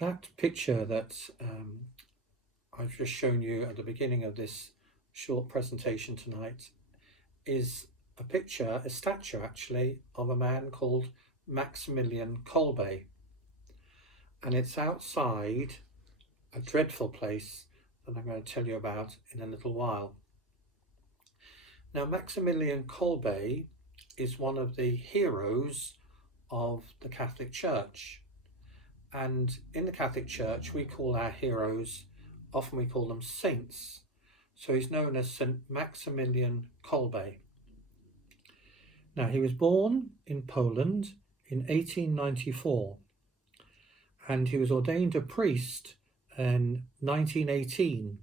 That picture that I've just shown you at the beginning of this short presentation tonight is a picture, a statue actually, of a man called Maximilian Kolbe. And it's outside a dreadful place that I'm going to tell you about in a little while. Now, Maximilian Kolbe is one of the heroes of the Catholic Church. And in the Catholic Church, we call our heroes, often we call them saints. So he's known as St. Maximilian Kolbe. Now, he was born in Poland in 1894, and he was ordained a priest in 1918,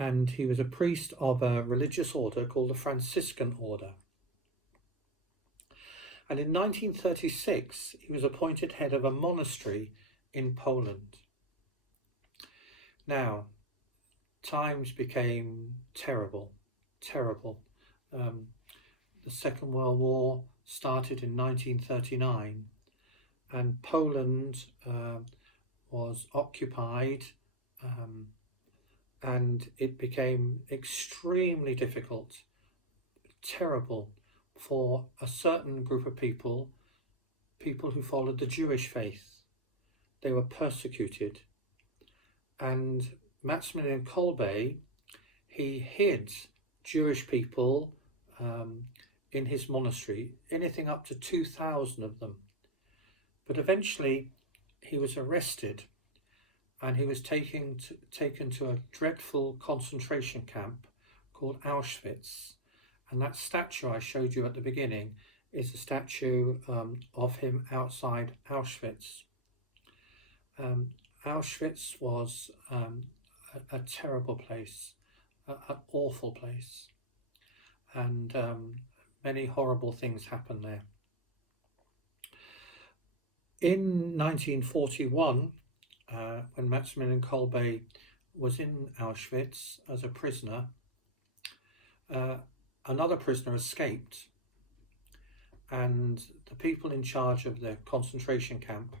and he was a priest of a religious order called the Franciscan Order. And in 1936, he was appointed head of a monastery in Poland. Now, times became terrible. The Second World War started in 1939, and Poland was occupied, and it became extremely difficult, terrible for a certain group of people who followed the Jewish faith. They were persecuted. And Maximilian Kolbe, he hid Jewish people in his monastery, anything up to 2,000 of them. But eventually he was arrested and he was taken to a dreadful concentration camp called Auschwitz. And that statue I showed you at the beginning is a statue of him outside Auschwitz. Auschwitz was a terrible place, an awful place, and many horrible things happened there. In 1941, when Maximilian Kolbe was in Auschwitz as a prisoner, another prisoner escaped, and the people in charge of the concentration camp,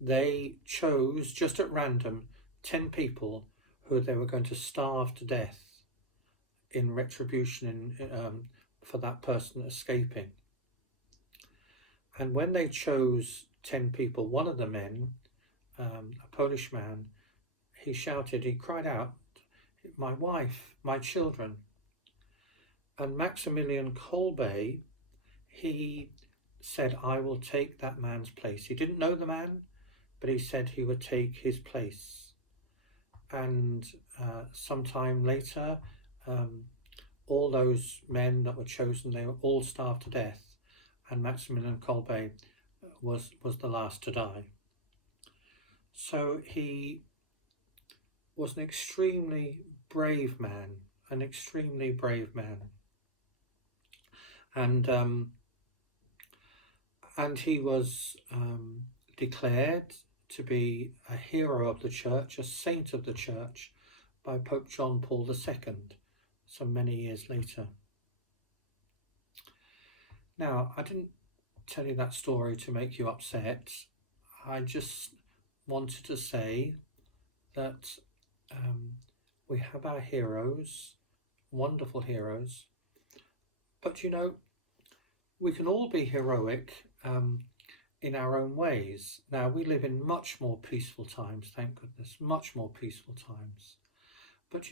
they chose just at random 10 people who they were going to starve to death in retribution for that person escaping. And when they chose 10 people, one of the men, a Polish man, he cried out, "My wife, my children." And Maximilian Kolbe, he said, "I will take that man's place." He didn't know the man, but he said he would take his place. And sometime later, all those men that were chosen, they were all starved to death, and Maximilian Kolbe was the last to die. So he was an extremely brave man, and he was declared to be a hero of the church, a saint of the church, by Pope John Paul II, some many years later. Now, I didn't tell you that story to make you upset. I just wanted to say that we have our heroes, wonderful heroes, but we can all be heroic in our own ways. Now, we live in much more peaceful times, thank goodness, much more peaceful times. But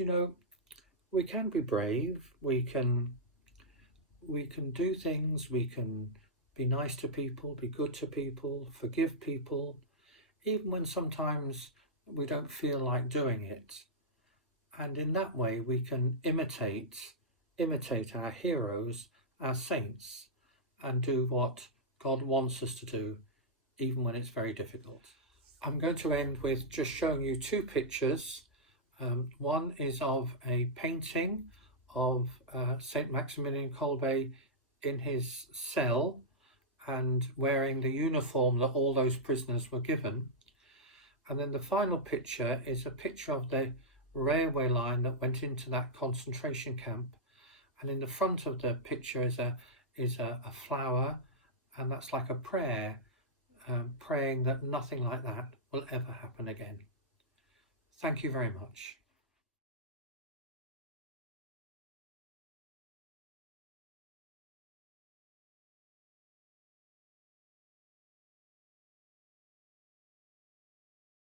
we can be brave, we can do things, we can be nice to people, be good to people, forgive people, even when sometimes we don't feel like doing it. And in that way we can imitate our heroes, our saints, and do what God wants us to do, even when it's very difficult. I'm going to end with just showing you two pictures. One is of a painting of St. Maximilian Kolbe in his cell and wearing the uniform that all those prisoners were given. And then the final picture is a picture of the railway line that went into that concentration camp. And in the front of the picture is a flower, and that's like a prayer praying that nothing like that will ever happen again. Thank you very much.